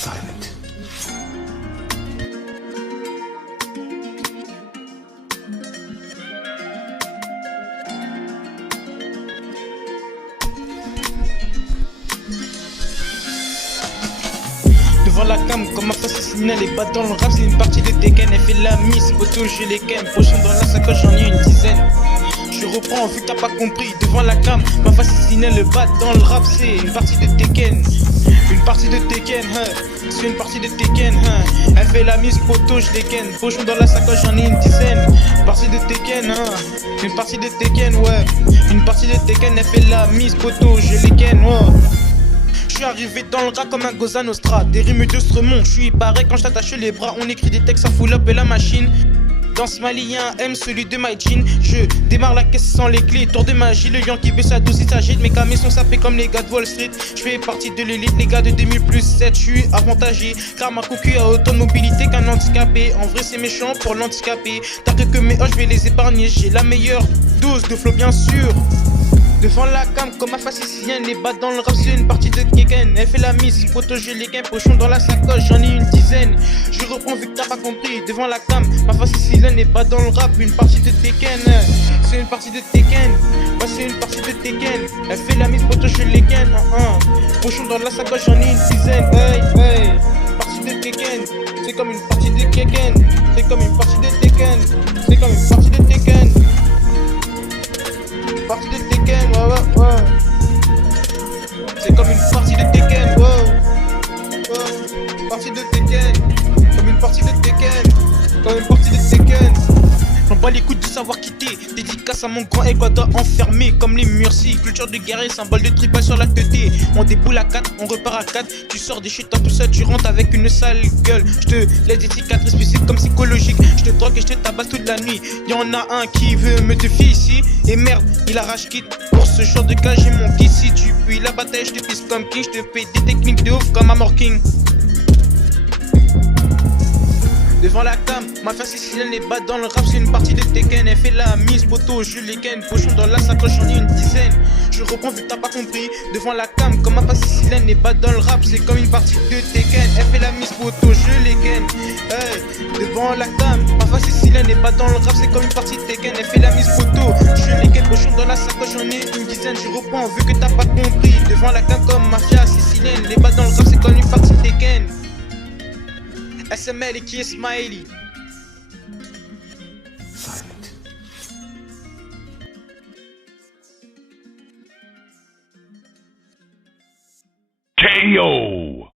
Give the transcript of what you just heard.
Silent. Devant la cam, comme ma face assassinée, les bas dans le rap, c'est une partie de Tekken. Elle fait la miss, photo, je les ken. Prochain dans la sacoche, j'en ai une dizaine. Je reprends, vu que t'as pas compris. Devant la cam, ma face assassinée, le bat dans le rap, c'est une partie de Tekken. Une partie de Tekken, hein. C'est une partie de Tekken, hein. Elle fait la miss, photo, je les ken. Pochon dans la sacoche, j'en ai une dizaine. Partie de Tekken, hein. Une partie de Tekken, ouais. Une partie de Tekken, elle fait la miss, photo, je les ken, ouais. Je suis arrivé dans le rap comme un Goza Nostra. Des rimes de Stremont, je suis pareil quand je t'attache les bras. On écrit des textes à full up et la machine. Dans ce Mali y'a un M, celui de my jean. Je démarre la caisse sans les clés. Tour de magie, le Yankee baisse sa douce, il s'agite. Mes camés sont sapés comme les gars de Wall Street. Je fais partie de l'élite, les gars de 2000 plus 7. Je suis avantagé car ma cocu a autant de mobilité qu'un handicapé. En vrai c'est méchant pour l'handicapé. T'as que mes hoches, je vais les épargner. J'ai la meilleure dose de flow bien sûr. Devant la cam, comme ma face sicilienne, les bas dans le rap, c'est une partie de Tekken. Elle fait la miss, photo, je les gagne, pochon dans la sacoche, j'en ai une dizaine. Je reprends vu que t'as pas compris. Devant la cam, ma face sicilienne, les bas dans le rap, une partie de Tekken. C'est une partie de Tekken, ouais, c'est une partie de Tekken. Elle fait la miss, photo, je les gagne, pochon dans la sacoche, j'en ai une dizaine. Hey, hey, partie de Tekken, c'est comme une partie de Tekken. C'est comme une partie de Tekken, c'est comme une partie de Tekken. Partie de Tekken, ouais. C'est comme une partie de Tekken, ouais. Partie de Tekken, comme une partie de Tekken, comme une partie de Tekken. J'en bats les couilles de savoir quitter. Dédicace à mon grand Ecuador enfermé comme les Murcie. Culture de guerrier, symbole de tribal sur l'acte T. On déboule à 4, on repart à 4. Tu sors de chez toi tout seul, tu rentres avec une sale gueule. Je te laisse des cicatrices physiques comme psychologiques. Je te drogue et je te tabasse toute la nuit. Y'en a un qui veut me défier ici. Et merde, il arrache quitte. Pour ce genre de cas, j'ai mon kit. Si tu puis la bataille, je te pisse comme King. Je te fais des techniques de ouf comme Amor King. Devant la cam, ma face sicilienne, les bas dans le rap, c'est une partie de Tekken. Elle fait la mise, poteau, je les ken. Pochon dans la sacoche, j'en ai une dizaine. Je reprends vu que t'as pas compris. Devant la cam, comme ma face sicilienne, les bas dans le rap, c'est comme une partie de Tekken. Elle fait la mise, poteau, je les ken. Hey, devant la cam, ma face sicilienne, les bas dans le rap, c'est comme une partie de Tekken. Elle fait la mise, poteau, je les ken. Pochon dans la sacoche, j'en ai une dizaine. Je reprends vu que t'as pas compris. Devant la cam, comme mafia sicilienne, les bas dans le rap, c'est comme une partie de Tekken. SML et qui est Smiley. Silent. KO.